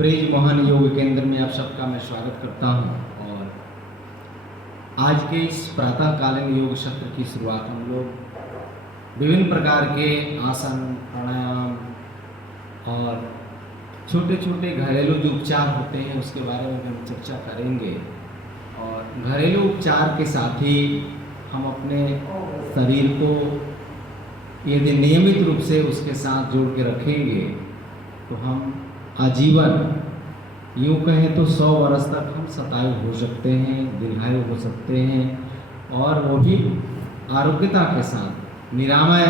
Bridge Mohan योग केंद्र में आप सबका मैं स्वागत करता हूं। और आज के इस प्रातःकालीन योग सत्र की शुरुआत हम लोग विभिन्न प्रकार के आसन, प्राणायाम और छोटे छोटे घरेलू जो उपचार होते हैं उसके बारे में हम चर्चा करेंगे। और घरेलू उपचार के साथ ही हम अपने शरीर को यदि नियमित रूप से उसके साथ जोड़ के रखेंगे तो हम आजीवन, यूँ कहें तो 100 वर्ष तक हम शतायु हो सकते हैं, दीर्घायु हो सकते हैं, और वो भी आरोग्यता के साथ, निरामय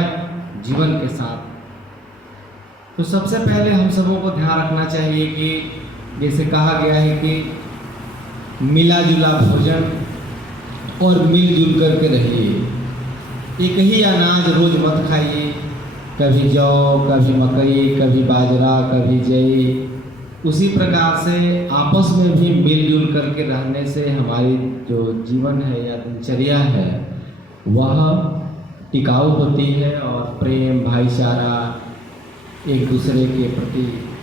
जीवन के साथ। तो सबसे पहले हम सबों को ध्यान रखना चाहिए कि जैसे कहा गया है कि मिला जुला भोजन और मिलजुल करके रहिए। एक ही अनाज रोज मत खाइए, कभी जौ, कभी मकई, कभी बाजरा, कभी जई। उसी प्रकार से आपस में भी मिलजुल करके रहने से हमारी जो जीवन है या दिनचर्या है वह टिकाऊ होती है और प्रेम, भाईचारा, एक दूसरे के प्रति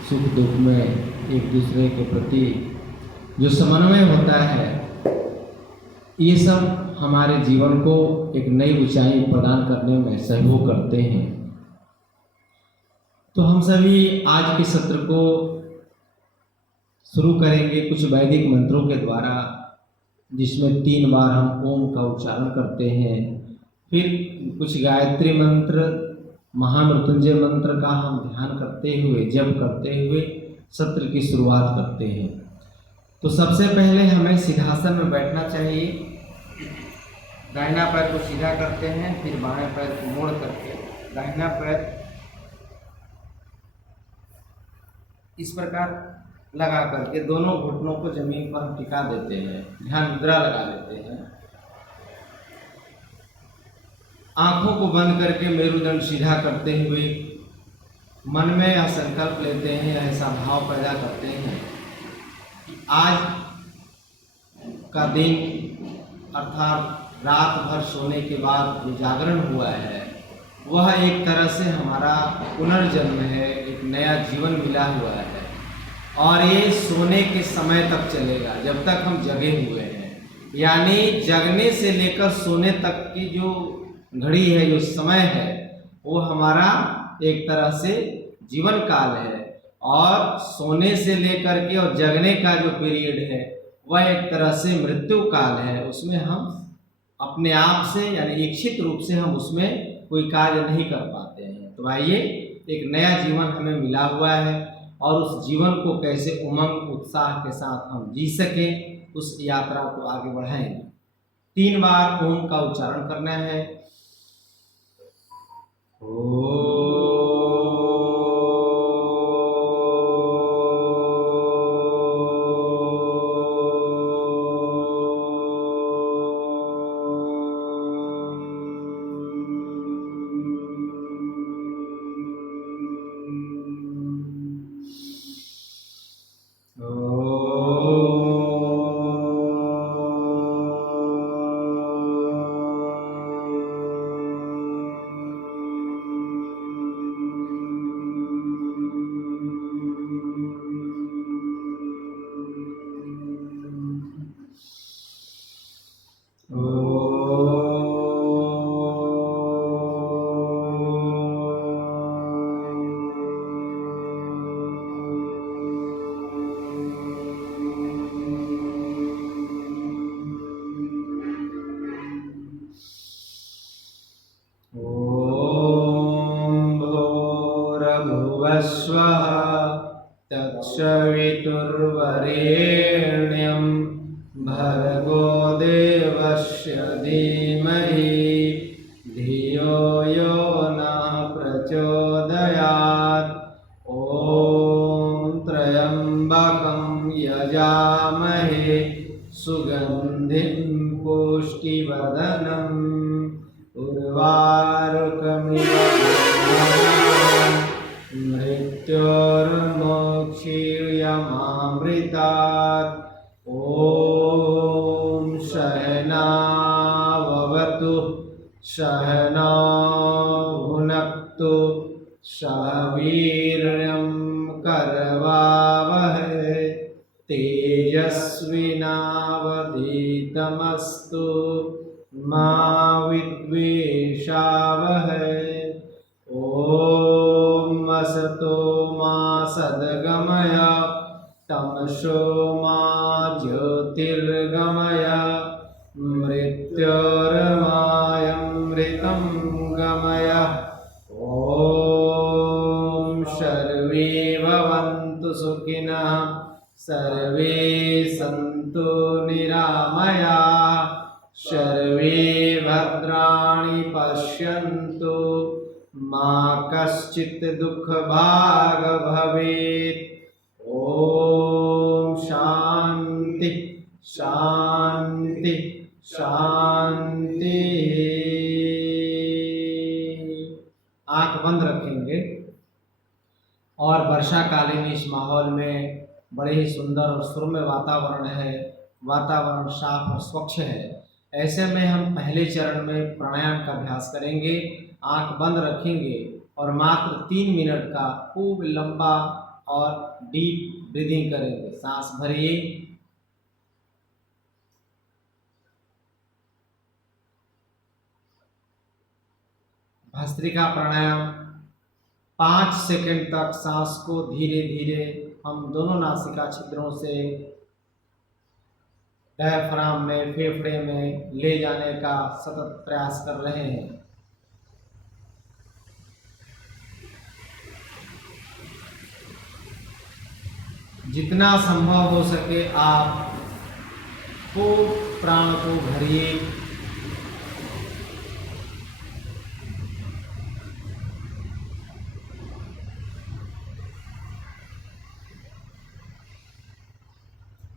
सुख दुख में एक दूसरे के प्रति जो समन्वय होता है, ये सब हमारे जीवन को एक नई ऊंचाई प्रदान करने में सहयोग करते हैं। तो हम सभी आज के सत्र को शुरू करेंगे कुछ वैदिक मंत्रों के द्वारा, जिसमें 3 बार हम ओम का उच्चारण करते हैं। फिर कुछ गायत्री मंत्र, महामृत्युंजय मंत्र का हम ध्यान करते हुए, जप करते हुए सत्र की शुरुआत करते हैं। तो सबसे पहले हमें सिद्धासन में बैठना चाहिए। दाहिना पैर को सीधा करते हैं, फिर बाएं पैर को मोड़ करके दाहिना पैर इस प्रकार लगा करके दोनों घुटनों को जमीन पर हम टिका देते हैं, ध्यान मुद्रा लगा लेते हैं। आंखों को बंद करके मेरुदंड सीधा करते हुए मन में यह संकल्प लेते हैं, ऐसा भाव पैदा करते हैं कि आज का दिन अर्थात रात भर सोने के बाद जो जागरण हुआ है वह एक तरह से हमारा पुनर्जन्म है, एक नया जीवन मिला हुआ है। और ये सोने के समय तक चलेगा जब तक हम जगे हुए हैं, यानी जगने से लेकर सोने तक की जो घड़ी है, जो समय है, वो हमारा एक तरह से जीवन काल है। और सोने से लेकर के और जगने का जो पीरियड है वह एक तरह से मृत्यु काल है। उसमें हम अपने आप से यानी इच्छित रूप से हम उसमें कोई कार्य नहीं कर पाते हैं। तो आइए, एक नया जीवन हमें मिला हुआ है और उस जीवन को कैसे उमंग उत्साह के साथ हम जी सकें, उस यात्रा को आगे बढ़ाएंगे। 3 बार ओम का उच्चारण करना है। तत्सवितुर्वरेण्यं भर्गो देवस्य धीमहि धियो यो नः प्रचोदयात्। ॐ त्र्यम्बकं यजामहे सुगन्धिं पुष्टिवर्धनम् उर्वारुकमिव मृत्योर्मोक्षीयमामृतात्। ॐ सहनाववतु सहनौ भुनक्तु सह वीर्यं करवावहै तेजस्विनावधीतमस्तु मा विद्विषावहै। ॐ असतो मा सद्गमय तमसो मा ज्योतिर्गमय मृत्योर्मायमृतं गमय। ॐ सर्वे भवन्तु सुखिनः सर्वे सन्तु निरामयाः सर्वे भद्राणि पश्यन्तु मा कश्चित् दुःखभाग् भवेत्। ॐ शान्ति शान्ति शांति। आंख बंद रखेंगे और वर्षाकालीन इस माहौल में बड़े ही सुंदर और सुरम्य वातावरण है। वातावरण साफ और स्वच्छ है। ऐसे में हम पहले चरण में प्राणायाम का अभ्यास करेंगे। आंख बंद रखेंगे और मात्र 3 मिनट का खूब लंबा और डीप ब्रीदिंग करेंगे। सांस भरिए, भस्त्रिका प्राणायाम 5 सेकंड तक सांस को धीरे धीरे हम दोनों नासिका छिद्रों से डायफ्राम में, फेफड़े में ले जाने का सतत प्रयास कर रहे हैं। जितना संभव हो सके आप खूब प्राण को भरिए।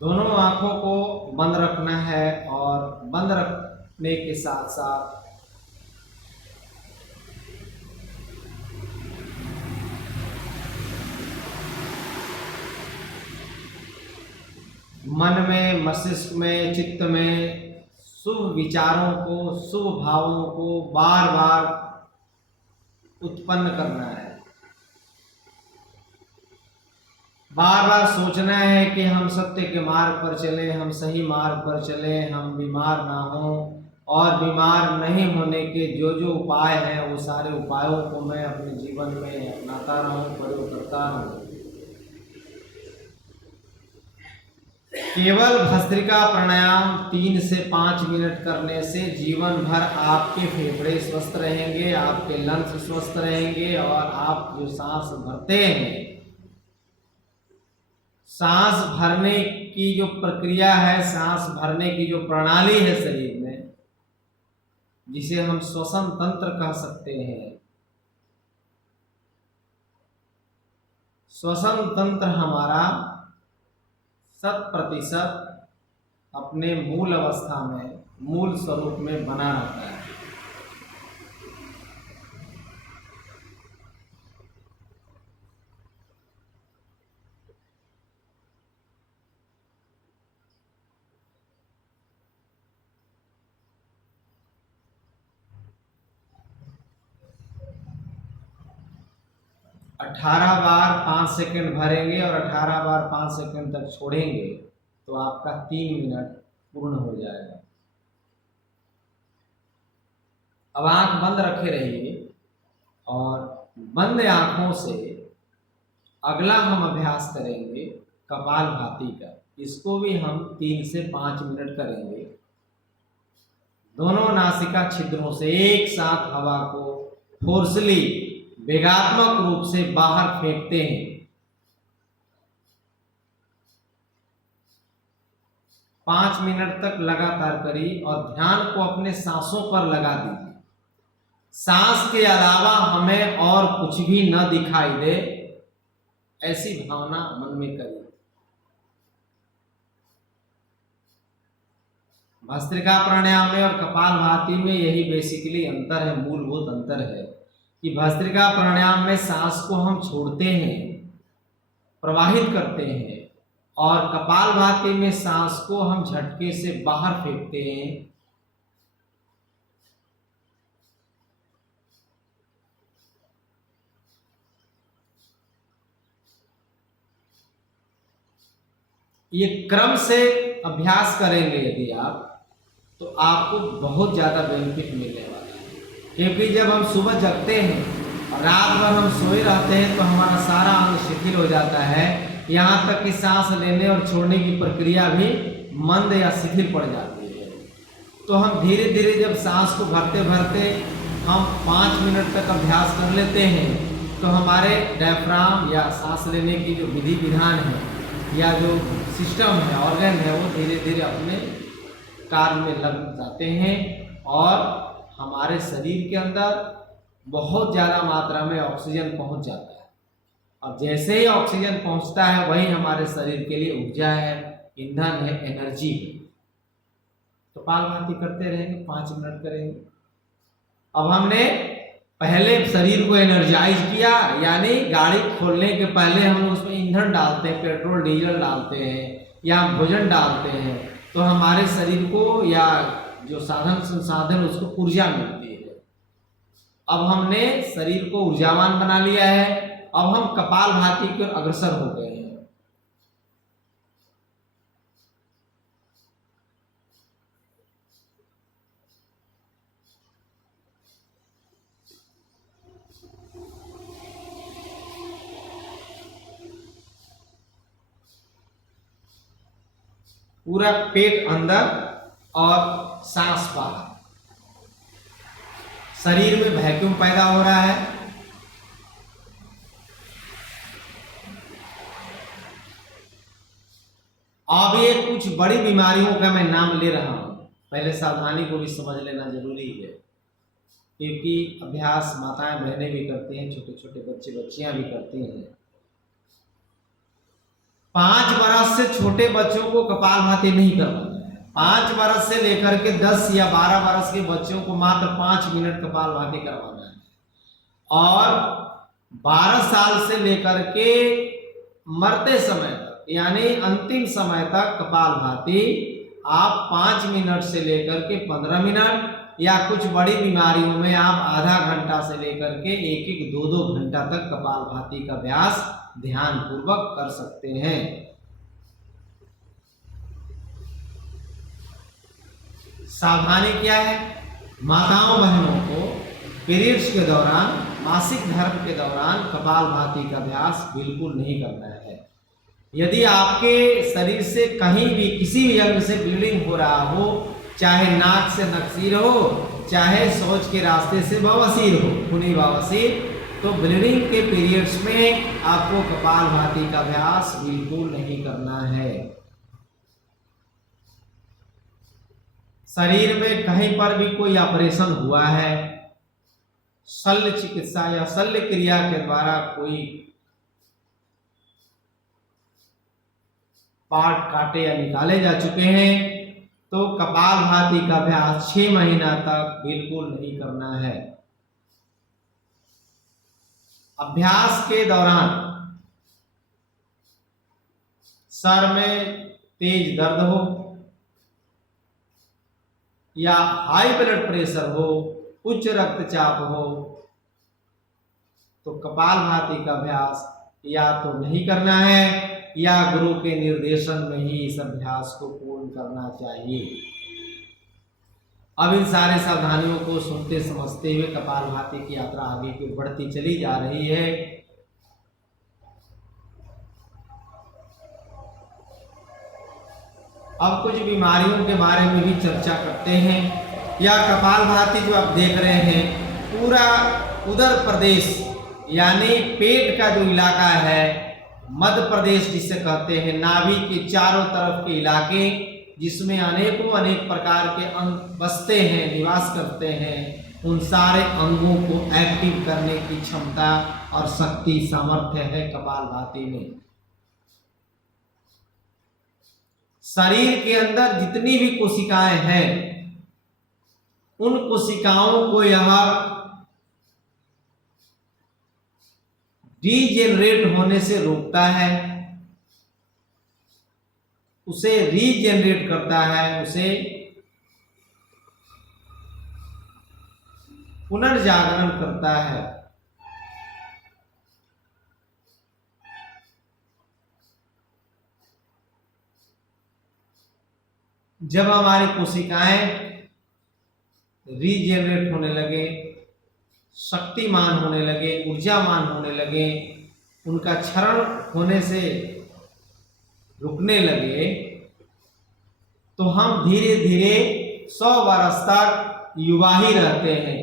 दोनों आंखों को बंद रखना है और बंद रखने के साथ साथ मन में, मस्तिष्क में, चित्त में शुभ विचारों को, शुभ भावों को बार बार उत्पन्न करना है। बार बार सोचना है कि हम सत्य के मार्ग पर चलें, हम सही मार्ग पर चलें, हम बीमार ना हों और बीमार नहीं होने के जो जो उपाय हैं वो सारे उपायों को मैं अपने जीवन में अपनाता रहूं, प्रयोग करता रहूं। केवल भस्त्रिका प्राणायाम 3 से 5 मिनट करने से जीवन भर आपके फेफड़े स्वस्थ रहेंगे, आपके लंग्स स्वस्थ रहेंगे और आप जो सांस भरते हैं, सांस भरने की जो प्रक्रिया है, सांस भरने की जो प्रणाली है शरीर में, जिसे हम श्वसन तंत्र कह सकते हैं, श्वसन तंत्र हमारा 100% अपने मूल अवस्था में, मूल स्वरूप में बना रहता है। अठारह बार 5 सेकंड भरेंगे और 18 बार 5 सेकंड तक छोड़ेंगे तो आपका 3 मिनट पूर्ण हो जाएगा। अब आंख बंद रखे रहिए और बंद आंखों से अगला हम अभ्यास करेंगे कपालभाति का। इसको भी हम 3 से 5 मिनट करेंगे। दोनों नासिका छिद्रों से एक साथ हवा को फोर्सली, वेगात्मक रूप से बाहर फेंकते हैं। 5 मिनट तक लगातार करिए और ध्यान को अपने सांसों पर लगा दीजिए। सांस के अलावा हमें और कुछ भी न दिखाई दे, ऐसी भावना मन में करिए। भस्त्रिका प्राणायाम में और कपालभाति में यही बेसिकली अंतर है, मूलभूत अंतर है कि भस्त्रिका प्राणायाम में सांस को हम छोड़ते हैं, प्रवाहित करते हैं, और कपालभाति में सांस को हम झटके से बाहर फेंकते हैं। ये क्रम से अभ्यास करेंगे यदि आप, तो आपको बहुत ज़्यादा बेनिफिट मिलने वाला है। क्योंकि जब हम सुबह जगते हैं और रात भर हम सोए रहते हैं तो हमारा सारा अंग शिथिल हो जाता है, यहाँ तक कि सांस लेने और छोड़ने की प्रक्रिया भी मंद या शिथिल पड़ जाती है। तो हम धीरे धीरे जब सांस को भरते भरते हम 5 मिनट तक अभ्यास कर लेते हैं, तो हमारे डायफ्राम या सांस लेने की जो विधि विधान है या जो सिस्टम है, ऑर्गन है, वो धीरे धीरे अपने कार्य में लग जाते हैं और हमारे शरीर के अंदर बहुत ज़्यादा मात्रा में ऑक्सीजन पहुंच जाता है। और जैसे ही ऑक्सीजन पहुंचता है वही हमारे शरीर के लिए ऊर्जा है, ईंधन है, एनर्जी है। तो कपालभाति करते रहेंगे, 5 मिनट करेंगे। अब हमने पहले शरीर को एनर्जाइज किया, यानी गाड़ी खोलने के पहले हम उसमें ईंधन डालते हैं, पेट्रोल डीजल डालते हैं या भोजन डालते हैं, तो हमारे शरीर को या जो साधन संसाधन उसको ऊर्जा मिलती है। अब हमने शरीर को ऊर्जावान बना लिया है, अब हम कपालभाति की ओर अग्रसर हो गए हैं। पूरा पेट अंदर और सांस बाहर, शरीर में वैक्यूम पैदा हो रहा है। अब ये कुछ बड़ी बीमारियों का मैं नाम ले रहा हूं, पहले सावधानी को भी समझ लेना जरूरी है, क्योंकि अभ्यास माताएं बहनें भी करती हैं, छोटे छोटे बच्चे बच्चियां भी करती हैं। 5 वर्ष से छोटे बच्चों को कपालभाति नहीं करवाना है। 5 वर्ष से लेकर के 10 या 12 वर्ष के बच्चों को मात्र 5 मिनट कपालभाति करवाना है, और 12 साल से लेकर के मरते समय तक, यानी अंतिम समय तक कपालभाति आप 5 मिनट से लेकर के 15 मिनट, या कुछ बड़ी बीमारियों में आप आधा घंटा से लेकर के 1-1, 2-2 घंटा तक कपालभाति का अभ्यास ध्यान पूर्वक कर सकते हैं। सावधानी क्या है? माताओं बहनों को पीरियड्स के दौरान, मासिक धर्म के दौरान कपालभाति का अभ्यास बिल्कुल नहीं करना है। यदि आपके शरीर से कहीं भी किसी भी अंग से ब्लीडिंग हो रहा हो, चाहे नाक से नकसीर हो, चाहे शौच के रास्ते से बवासीर हो, खूनी बवासीर, तो ब्लीडिंग के पीरियड्स में आपको कपालभाति का अभ्यास बिल्कुल नहीं करना है। शरीर में कहीं पर भी कोई ऑपरेशन हुआ है, शल्य चिकित्सा या शल्य क्रिया के द्वारा कोई पार्ट काटे या निकाले जा चुके हैं, तो कपालभाति का अभ्यास 6 महीना तक बिल्कुल नहीं करना है। अभ्यास के दौरान सर में तेज दर्द हो या हाई ब्लड प्रेशर हो, उच्च रक्तचाप हो, तो कपालभाति का अभ्यास या तो नहीं करना है या गुरु के निर्देशन में ही इस अभ्यास को पूर्ण करना चाहिए। अब इन सारे सावधानियों को सुनते समझते हुए कपालभाति की यात्रा आगे की बढ़ती चली जा रही है। अब कुछ बीमारियों के बारे में भी चर्चा करते हैं। यह कपालभाति जो आप देख रहे हैं, पूरा उदर प्रदेश यानी पेट का जो इलाका है, मध्य प्रदेश जिसे कहते हैं, नाभि के चारों तरफ के इलाके, जिसमें अनेक प्रकार के अंग बसते हैं, निवास करते हैं, उन सारे अंगों को एक्टिव करने की क्षमता और शक्ति, सामर्थ्य है कपालभाति में। शरीर के अंदर जितनी भी कोशिकाएं हैं, उन कोशिकाओं को यह डीजेनरेट होने से रोकता है, उसे रीजेनरेट करता है, उसे पुनर्जागरण करता है। जब हमारी कोशिकाएं रीजेनरेट होने लगे, शक्तिमान होने लगे, ऊर्जामान होने लगे, उनका क्षरण होने से रुकने लगे, तो हम धीरे धीरे 100 बरस तक युवा ही रहते हैं।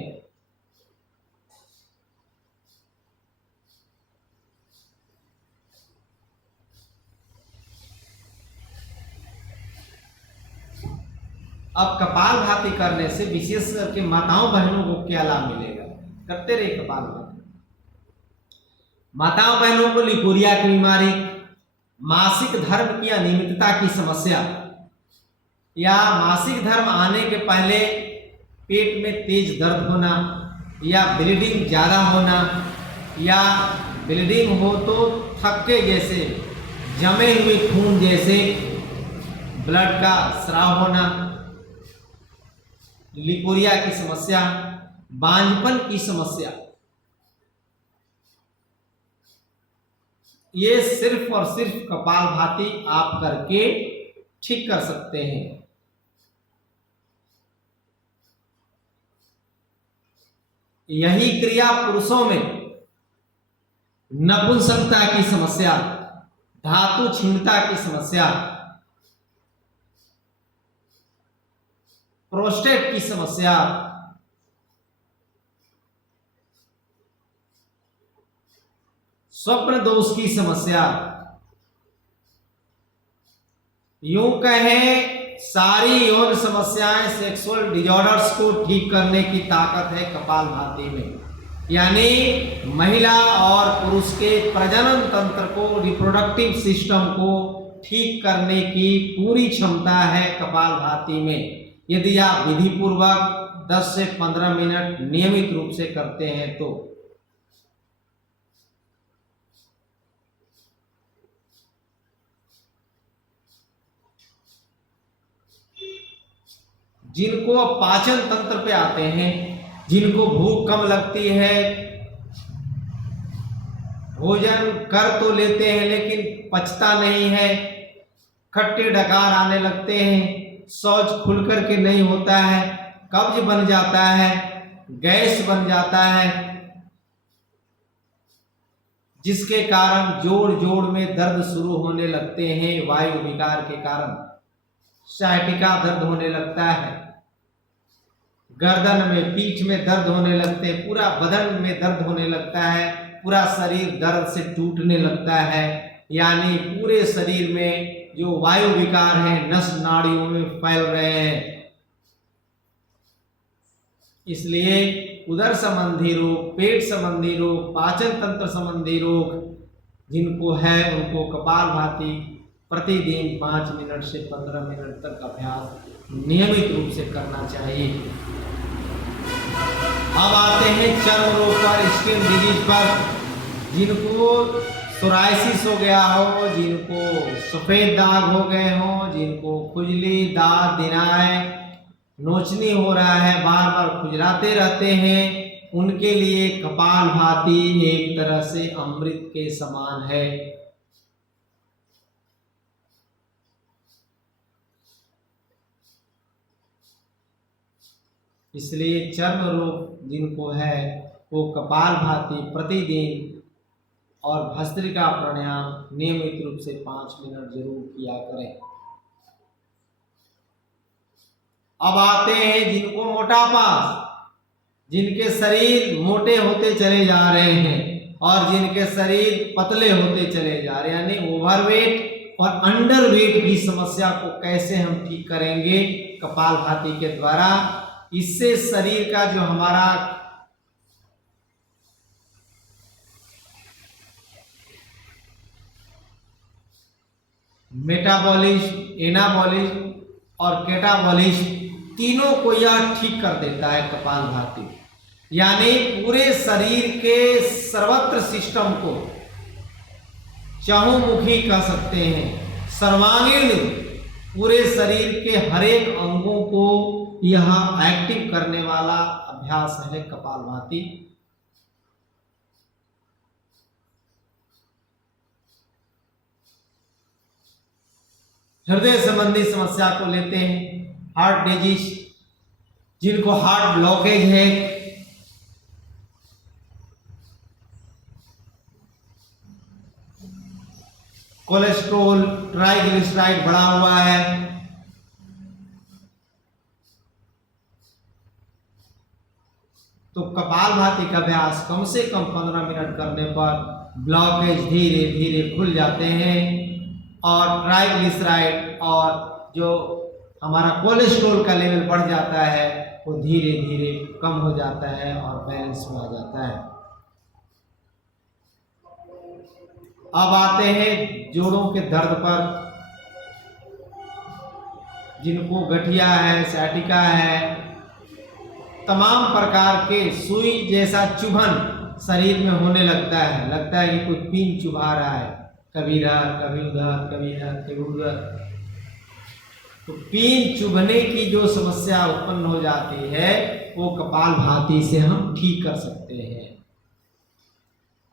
अब कपालभाति करने से विशेष करके माताओं बहनों को क्या लाभ मिलेगा? करते रहे कपालभाति। माताओं बहनों को लिकोरिया की बीमारी, मासिक धर्म की अनियमितता की समस्या, या मासिक धर्म आने के पहले पेट में तेज दर्द होना, या ब्लीडिंग ज्यादा होना, या ब्लीडिंग हो तो थक्के जैसे, जमे हुए खून जैसे ब्लड का स्राव होना, लिकोरिया की समस्या, बांझपन की समस्या, ये सिर्फ और सिर्फ कपालभाति आप करके ठीक कर सकते हैं। यही क्रिया पुरुषों में नपुंसकता की समस्या, धातु क्षीणता की समस्या, प्रोस्टेट की समस्या, स्वप्न दोष की समस्या, यूं कहें सारी यौन समस्याएं, सेक्सुअल डिजॉर्डर्स को ठीक करने की ताकत है कपालभाति में। यानी महिला और पुरुष के प्रजनन तंत्र को, रिप्रोडक्टिव सिस्टम को ठीक करने की पूरी क्षमता है कपालभाति में। यदि आप विधि पूर्वक 10 से 15 मिनट नियमित रूप से करते हैं तो। जिनको पाचन तंत्र पे आते हैं, जिनको भूख कम लगती है, भोजन कर तो लेते हैं लेकिन पचता नहीं है, खट्टे डकार आने लगते हैं, शौच खुल करके नहीं होता है, कब्ज बन जाता है, गैस बन जाता है, जिसके कारण जोड़ जोड़ में दर्द शुरू होने लगते हैं वायु विकार के कारण, साइटिका दर्द होने लगता है, गर्दन में, पीठ में दर्द होने लगते हैं, पूरा बदन में दर्द होने लगता है, पूरा शरीर दर्द से टूटने लगता है। यानी पूरे शरीर में जो वायु विकार है नस नाड़ियों में फैल रहे हैं। इसलिए उदर संबंधी रोग, पेट संबंधी रोग, पाचन तंत्र संबंधी रोग जिनको है उनको कपालभाति प्रतिदिन 5 मिनट से 15 मिनट तक अभ्यास नियमित रूप से करना चाहिए। अब आते हैं चर्म रोग पर, स्किन डिजीज पर। जिनको सोराइसिस हो गया हो, जिनको सफेद दाग हो गए हो, जिनको खुजली, दांत दिनाए, नोचनी हो रहा है, बार बार खुजलाते रहते हैं, उनके लिए कपालभाति एक तरह से अमृत के समान है। इसलिए चर्म रोग जिनको है वो कपालभाति प्रतिदिन और भस्त्रिका प्राणायाम नियमित रूप से 5 मिनट जरूर किया करें। अब आते हैं जिनको मोटापा, जिनके शरीर मोटे होते चले जा रहे हैं और जिनके शरीर पतले होते चले जा रहे हैं, यानी ओवरवेट और अंडरवेट की समस्या को कैसे हम ठीक करेंगे कपालभाति के द्वारा। इससे शरीर का जो हमारा मेटाबॉलिज्म, एनाबॉलिज्म और कैटाबॉलिज्म तीनों को यह ठीक कर देता है कपालभाति। यानी पूरे शरीर के सर्वत्र सिस्टम को, चहुमुखी कह सकते हैं, सर्वांगीण पूरे शरीर के हर एक अंगों को यह एक्टिव करने वाला अभ्यास है कपालभाति। हृदय संबंधी समस्या को लेते हैं, हार्ट डिजीज, जिनको हार्ट ब्लॉकेज है, कोलेस्ट्रोल, ट्राइग्लिसराइड बढ़ा हुआ है, तो कपालभाति का अभ्यास कम से कम 15 मिनट करने पर ब्लॉकेज धीरे धीरे खुल जाते हैं और ट्राइग्लिसराइड और जो हमारा कोलेस्ट्रॉल का लेवल बढ़ जाता है वो धीरे धीरे कम हो जाता है और बैलेंस में आ जाता है। अब आते हैं जोड़ों के दर्द पर, जिनको गठिया है, सैटिका है, तमाम प्रकार के सुई जैसा चुभन शरीर में होने लगता है कि कोई पिन चुभा रहा है, कभी इधर कभी उधर, कभी इधर कभी उधर। तो पिन चुभने की जो समस्या उत्पन्न हो जाती है वो कपालभाति से हम ठीक कर सकते हैं।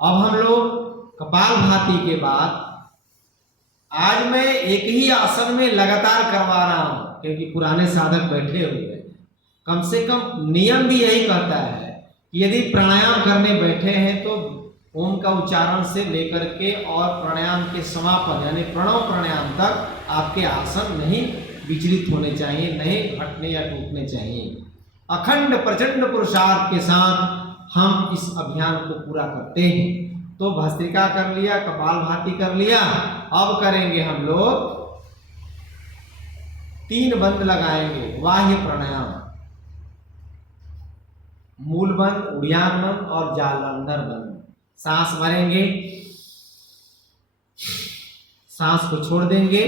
अब हम लोग कपालभाति के बाद आज मैं एक ही आसन में लगातार करवा रहा हूं, क्योंकि पुराने साधक बैठे हुए हैं। कम से कम नियम भी यही कहता है कि यदि प्राणायाम करने बैठे हैं तो ओम का उच्चारण से लेकर के और प्राणायाम के समापन यानी प्रणव प्राणायाम तक आपके आसन नहीं विचलित होने चाहिए, नहीं हटने या टूटने चाहिए। अखंड प्रचंड पुरुषार्थ के साथ हम इस अभियान को पूरा करते हैं। तो भस्त्रिका कर लिया, कपालभाति कर लिया, अब करेंगे हम लोग 3 बंद लगाएंगे। बाह्य प्राणायाम, मूल बंद, उड़ियान बंद और जालंधर बंद। सांस भरेंगे, सांस को छोड़ देंगे,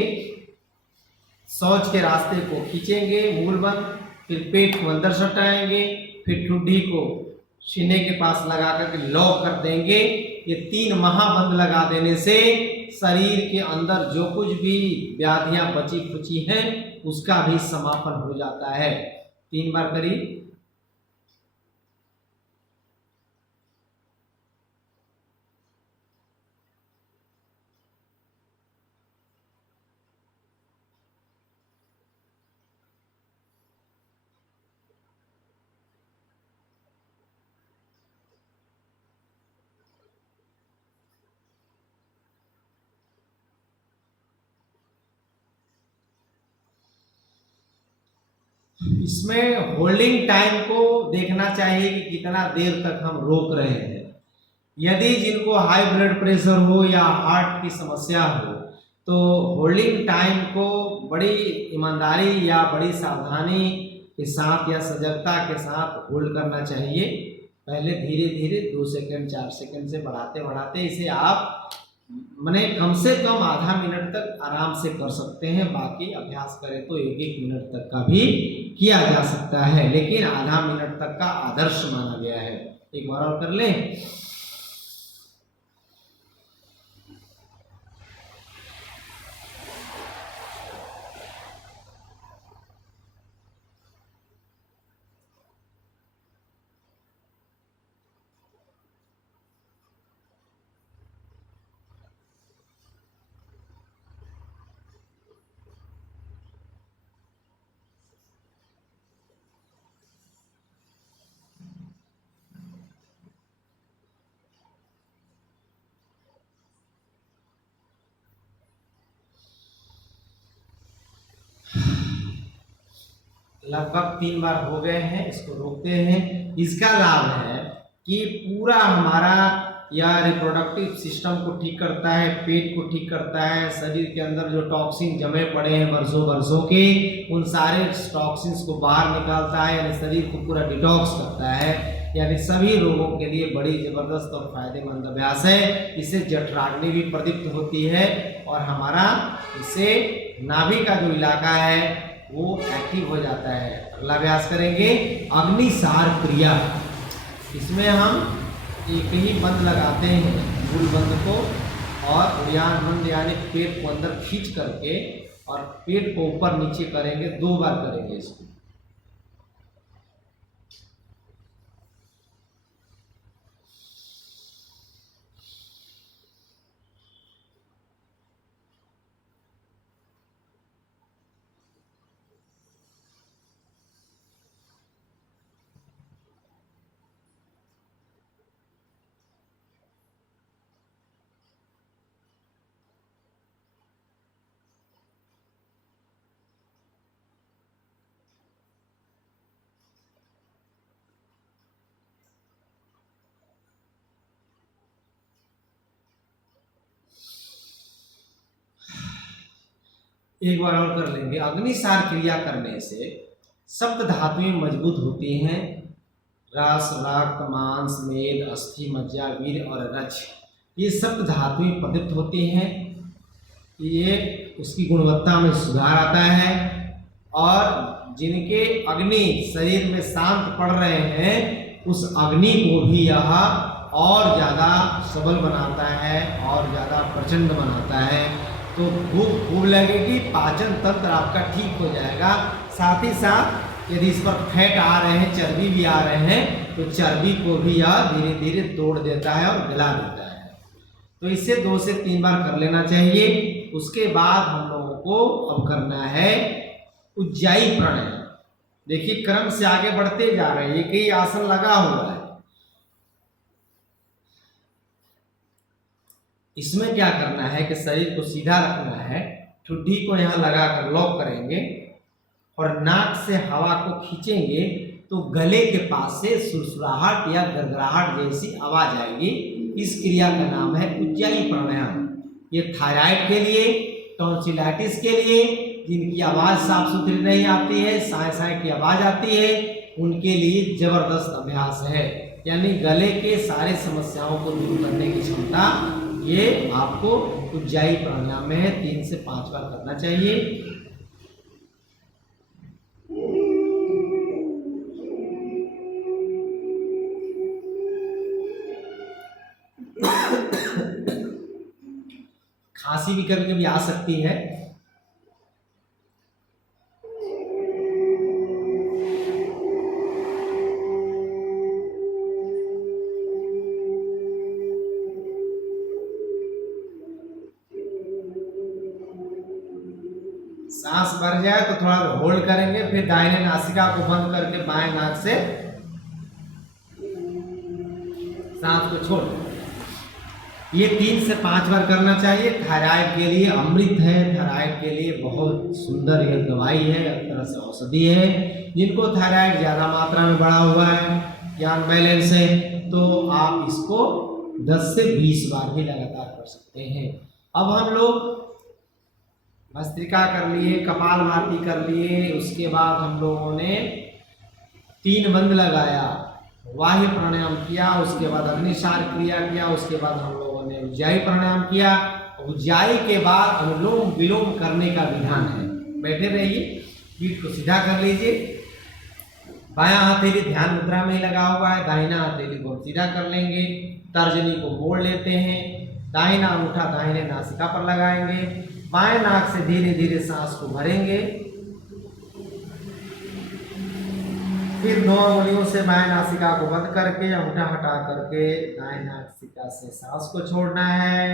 शौच के रास्ते को खींचेंगे, मूल बंद, फिर पेट को अंदर सटाएंगे, फिर ठुड्डी को सीने के पास लगा करके लॉक कर देंगे। ये 3 महाबंद लगा देने से शरीर के अंदर जो कुछ भी व्याधियां बची खुची हैं उसका भी समापन हो जाता है। 3 बार करिए। इसमें होल्डिंग टाइम को देखना चाहिए कि कितना देर तक हम रोक रहे हैं। यदि जिनको हाई ब्लड प्रेशर हो या हार्ट की समस्या हो तो होल्डिंग टाइम को बड़ी ईमानदारी या बड़ी सावधानी के साथ या सजगता के साथ होल्ड करना चाहिए। पहले धीरे धीरे 2 सेकंड 4 सेकंड से बढ़ाते बढ़ाते इसे आप माने कम से कम आधा मिनट तक आराम से कर सकते हैं। बाकी अभ्यास करें तो 1-1 मिनट तक का भी किया जा सकता है, लेकिन आधा मिनट तक का आदर्श माना गया है। एक बार और कर लें। लगभग 3 बार हो गए हैं, इसको रोकते हैं। इसका लाभ है कि पूरा हमारा या रिप्रोडक्टिव सिस्टम को ठीक करता है, पेट को ठीक करता है, शरीर के अंदर जो टॉक्सिन जमे पड़े हैं वर्षों वर्षों के उन सारे टॉक्सिन्स को बाहर निकालता है, यानी शरीर को पूरा डिटॉक्स करता है। यानी सभी रोगों के लिए बड़ी जबरदस्त और फायदेमंद अभ्यास है। इससे जठराग्नि भी प्रदीप्त होती है और हमारा इससे नाभि का जो इलाका है वो एक्टिव हो जाता है। अगला अभ्यास करेंगे अग्निसार क्रिया। इसमें हम एक ही बंद लगाते हैं, मूल बंद को, और उड़ियान बंद यानी पेट को अंदर खींच करके और पेट को ऊपर नीचे करेंगे। 2 बार करेंगे इसको। एक बार और कर लेंगे। अग्निसार क्रिया करने से सप्त धातुएं मजबूत होती हैं। रस, रक्त, मांस, मेद, अस्थि, मज्जा, वीर और रज, ये सप्त धातुएं प्रदीप्त होती हैं। ये उसकी गुणवत्ता में सुधार आता है। और जिनके अग्नि शरीर में शांत पड़ रहे हैं, उस अग्नि को भी यह और ज़्यादा सबल बनाता है और ज़्यादा प्रचंड बनाता है। तो भूख खूब लगेगी, पाचन तंत्र आपका ठीक हो जाएगा। साथ ही साथ यदि इस पर फैट आ रहे हैं, चर्बी भी आ रहे हैं, तो चर्बी को भी यह धीरे धीरे तोड़ देता है और गला देता है। तो इसे 2 से 3 बार कर लेना चाहिए। उसके बाद हम लोगों को अब करना है उज्जाई प्राणायाम। देखिए क्रम से आगे बढ़ते जा रहे हैं, एक ही आसन लगा हुआ है। इसमें क्या करना है कि शरीर को सीधा रखना है, ठुड्डी को यहाँ लगाकर लॉक करेंगे और नाक से हवा को खींचेंगे तो गले के पास से सुरसुराहट या गड़गड़ाहट जैसी आवाज आएगी। इस क्रिया का नाम है उज्जाई प्राणायाम। ये थायराइड के लिए, टॉन्सिलाइटिस के लिए, जिनकी आवाज़ साफ सुथरी नहीं आती है, साय साय की आवाज़ आती है, उनके लिए जबरदस्त अभ्यास है। यानी गले के सारे समस्याओं को दूर करने की क्षमता ये आपको उज्जाई प्राणायाम में 3 से 5 बार करना चाहिए। खांसी भी कभी कभी आ सकती है। सांस भर जाए तो थोड़ा होल्ड करेंगे, फिर दाहिने नासिका को बंद करके बाएं नाक से सांस को छोड़। ये 3 से 5 बार करना चाहिए। थायराइड के लिए अमृत है, थायराइड के लिए बहुत सुंदर यह दवाई है, एक तरह से औषधि है। जिनको थायराइड ज़्यादा मात्रा में बढ़ा हुआ है या अनबैलेंस है, तो आप इसको 10 से 20 बार भी लगातार कर सकते हैं। अब हम लोग भस्त्रिका कर लिए, कपालभाति कर लिए, उसके बाद हम लोगों ने 3 बंद लगाया, वाह्य प्राणायाम किया, उसके बाद अग्निसार क्रिया किया, उसके बाद हम लोगों ने उज्जाई प्राणायाम किया। उज्जाई के बाद अनुलोम विलोम करने का विधान है। बैठे रहिए, पीठ को सीधा कर लीजिए, बायां हथेली ध्यान मुद्रा में ही लगा हुआ है, दाहिना हथेली को सीधा कर लेंगे, तर्जनी को मोड़ लेते हैं, दाहिना अंगूठा दाहिने नासिका पर लगाएंगे, बाएं नाक से धीरे धीरे सांस को भरेंगे, फिर 2 उंगलियों से बाएं नासिका को बंद करके अंगूठा हटा करके दाएं नासिका से सांस को छोड़ना है,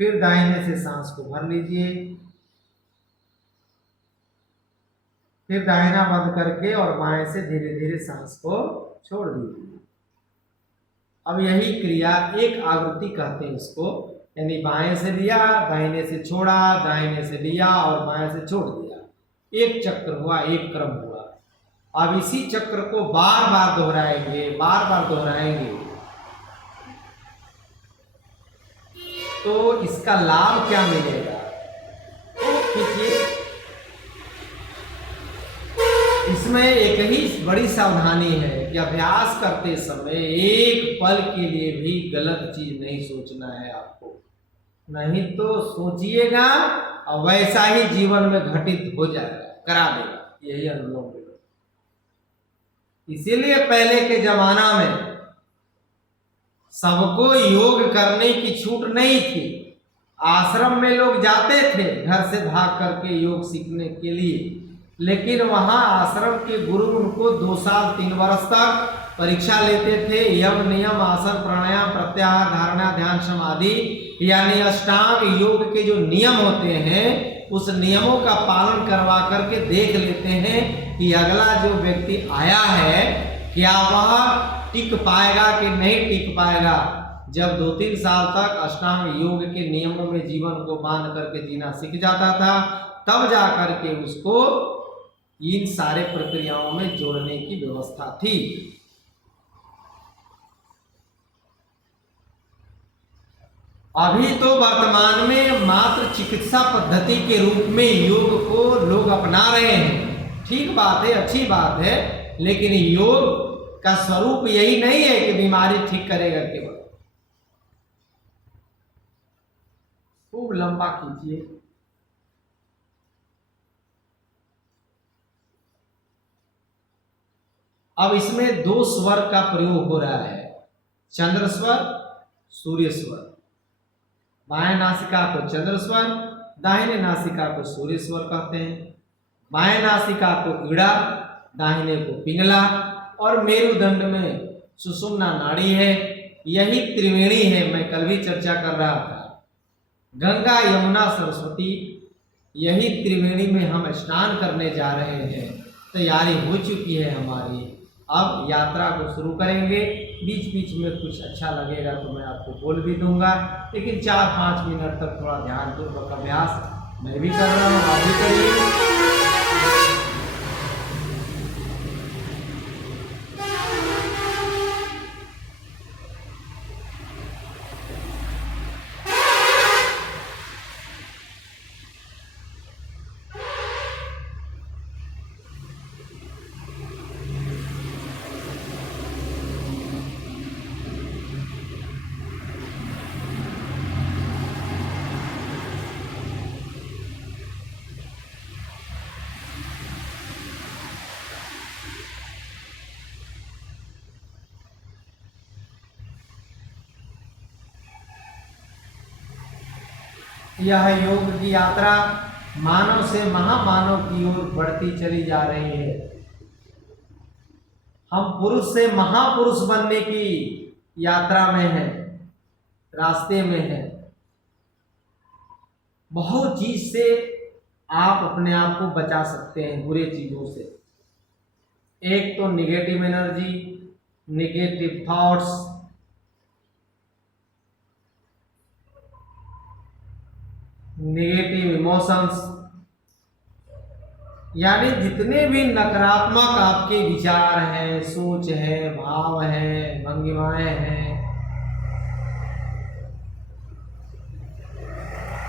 फिर दाहिने से सांस को भर लीजिए, फिर दाहिना बंद करके और बाएं से धीरे धीरे सांस को छोड़ दीजिए। अब यही क्रिया एक आवृत्ति कहते हैं इसको, यानी बाएं से लिया, दाहिने से छोड़ा, दाहिने से लिया और बाएं से छोड़ दिया। एक चक्र हुआ, एक क्रम हुआ। अब इसी चक्र को बार बार दोहराएंगे, बार बार दोहराएंगे, तो इसका लाभ क्या मिलेगा? तो देखिए, इसमें एक ही बड़ी सावधानी है कि अभ्यास करते समय एक पल के लिए भी गलत चीज नहीं सोचना है आपको, नहीं तो सोचिएगा और वैसा ही जीवन में घटित हो जाएगा, करा देगा। यही अनुलोम विलोम। इसीलिए पहले के जमाना में सबको योग करने की छूट नहीं थी। आश्रम में लोग जाते थे घर से भाग करके योग सीखने के लिए, लेकिन वहां आश्रम के गुरु उनको 2 साल 3 वर्ष तक परीक्षा लेते थे। यम नियम आसन प्राणायाम प्रत्याहार धारणा ध्यान समाधि यानी अष्टांग योग के जो नियम होते हैं, उस नियमों का पालन करवा करके देख लेते हैं कि अगला जो व्यक्ति आया है क्या वह टिक पाएगा कि नहीं टिक पाएगा। जब 2-3 साल तक अष्टांग योग के नियमों में जीवन को बांध करके जीना सीख जाता था, तब जा करके उसको इन सारे प्रक्रियाओं में जोड़ने की व्यवस्था थी। अभी तो वर्तमान में मात्र चिकित्सा पद्धति के रूप में योग को लोग अपना रहे हैं। ठीक बात है, अच्छी बात है, लेकिन योग का स्वरूप यही नहीं है कि बीमारी ठीक करेगा केवल। खूब लंबा खींचिए। अब इसमें दो स्वर का प्रयोग हो रहा है, चंद्र स्वर, सूर्य स्वर। बाएं नासिका को चंद्र स्वर, दाहिने नासिका को सूर्य स्वर कहते हैं। बाएं नासिका को ईड़ा, दाहिने को पिंगला, और मेरुदंड में सुषुम्ना नाड़ी है। यही त्रिवेणी है, मैं कल भी चर्चा कर रहा था। गंगा, यमुना, सरस्वती, यही त्रिवेणी में हम स्नान करने जा रहे हैं। तैयारी हो चुकी है हमारी, अब यात्रा को शुरू करेंगे। बीच बीच में कुछ अच्छा लगेगा तो मैं आपको बोल भी दूंगा, लेकिन 4-5 मिनट तक थोड़ा ध्यानपूर्वक अभ्यास मैं भी कर रहा हूँ, आप भी करिए। यह योग की यात्रा मानव से महामानव की ओर बढ़ती चली जा रही है। हम पुरुष से महापुरुष बनने की यात्रा में हैं, रास्ते में हैं। बहुत चीज से आप अपने आप को बचा सकते हैं, बुरे चीजों से। एक तो negative energy, negative thoughts, negative emotions, यानी जितने भी नकारात्मक आपके विचार हैं, सोच है, भाव है, भंगिमाएं हैं,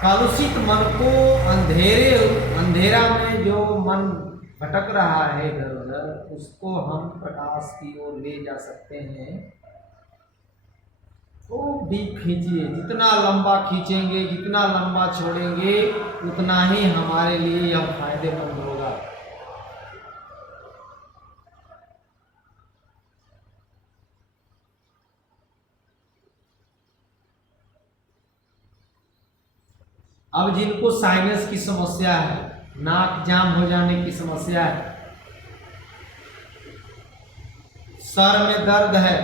कलुषित मन को अंधेरा में जो मन भटक रहा है इधर उधर, उसको हम प्रकाश की ओर ले जा सकते हैं। तो डीप खींचिए, जितना लंबा खींचेंगे, जितना लंबा छोड़ेंगे, उतना ही हमारे लिए यह फायदेमंद होगा। अब जिनको साइनस की समस्या है, नाक जाम हो जाने की समस्या है, सर में दर्द है,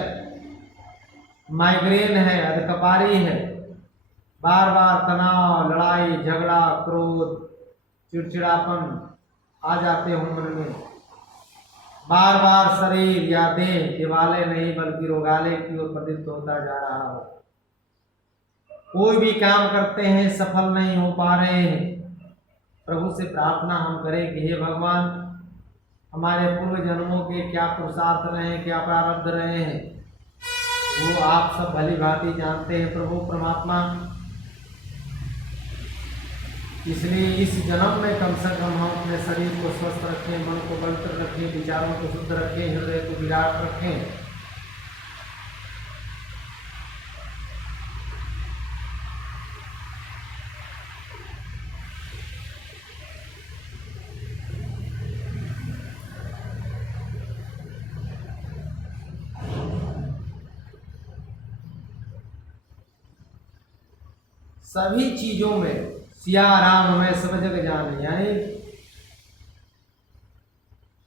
माइग्रेन है, अधकपारी है, बार बार तनाव, लड़ाई झगड़ा, क्रोध, चिड़चिड़ापन आ जाते हो मन में, बार बार शरीर या देह दिवाले नहीं बल्कि रोगाले की ओर प्रवृत्त होता जा रहा हो, कोई भी काम करते हैं सफल नहीं हो पा रहे हैं, प्रभु से प्रार्थना हम करें कि हे भगवान, हमारे पूर्व जन्मों के क्या पुरुषार्थ रहे, क्या प्रारब्ध रहे हैं, वो आप सब भली भांति जानते हैं प्रभु परमात्मा। इसलिए इस जन्म में कम से कम हम अपने शरीर को स्वस्थ रखें, मन को पवित्र रखें, विचारों को शुद्ध रखें, हृदय को विराट रखें। सभी चीजों में सिया राम मैं सब जग जाने, यानी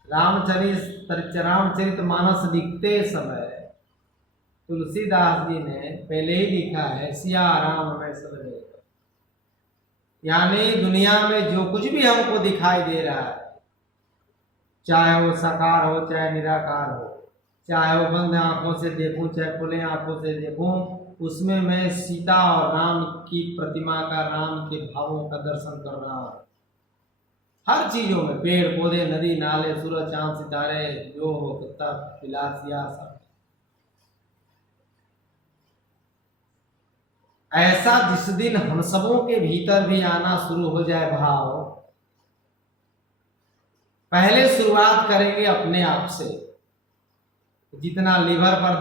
रामचरित मानस लिखते समय तुलसीदास जी ने पहले ही लिखा है सिया राम मैं सब जग, यानी दुनिया में जो कुछ भी हमको दिखाई दे रहा है, चाहे वो साकार हो चाहे निराकार हो, चाहे वो बंद आंखों से देखूं चाहे खुले आंखों से देखूं, उसमें मैं सीता और राम की प्रतिमा का, राम के भावों का दर्शन कर रहा हूं। हर चीजों में, पेड़ पौधे, नदी नाले, सूरज चांद सितारे, जो हो कुत्ता पिलासिया, सब। ऐसा जिस दिन हम सबों के भीतर भी आना शुरू हो जाए भाव, पहले शुरुआत करेंगे अपने आप से। जितना लीवर पर